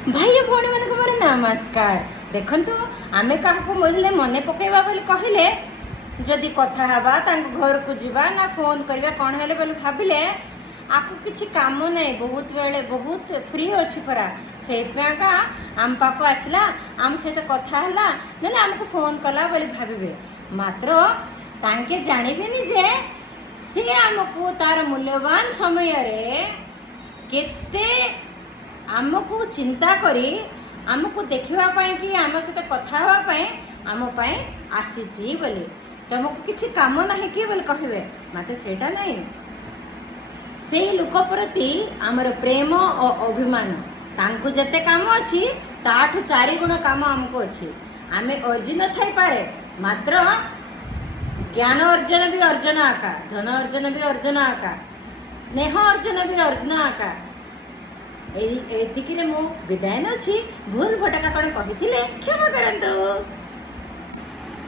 भाई भौणी मान मोर नमस्कार। देखु आमे क्या बोले मन पकेबा बोली कहले जदि कथा हवा घर को जीवा ना फोन करवा कौन है बोले भाविले आपको किसी काम नहीं बहुत बेले बहुत फ्री अच्छी परा से आम पाक आसला आम सहित कथा है ना आमको फोन कला बोली भावे मात्र तांके जानबेनि जे सी आमको तार मूल्यवान समय केते आमको चिंता करी आमको देखापी कि आम सहित कथा हाँपाई आमपाई आसी बोली तुमको किसी काम ना कि बोले कहे मत सेटा नहीं से लोक प्रति आमर प्रेम और अभिमान तांको जते काम अच्छी ताठू 4 गुण काम आमको अच्छी आमे अर्जी न थाई पारे मात्र ज्ञान अर्जन भी अर्जन आका धन अर्जन भी अर्जन आका स्नेह अर्जन भी अर्जन आका एतिकिरे मो विदाय नछि भूल भटका कण कहिथिले क्षमा करंतु।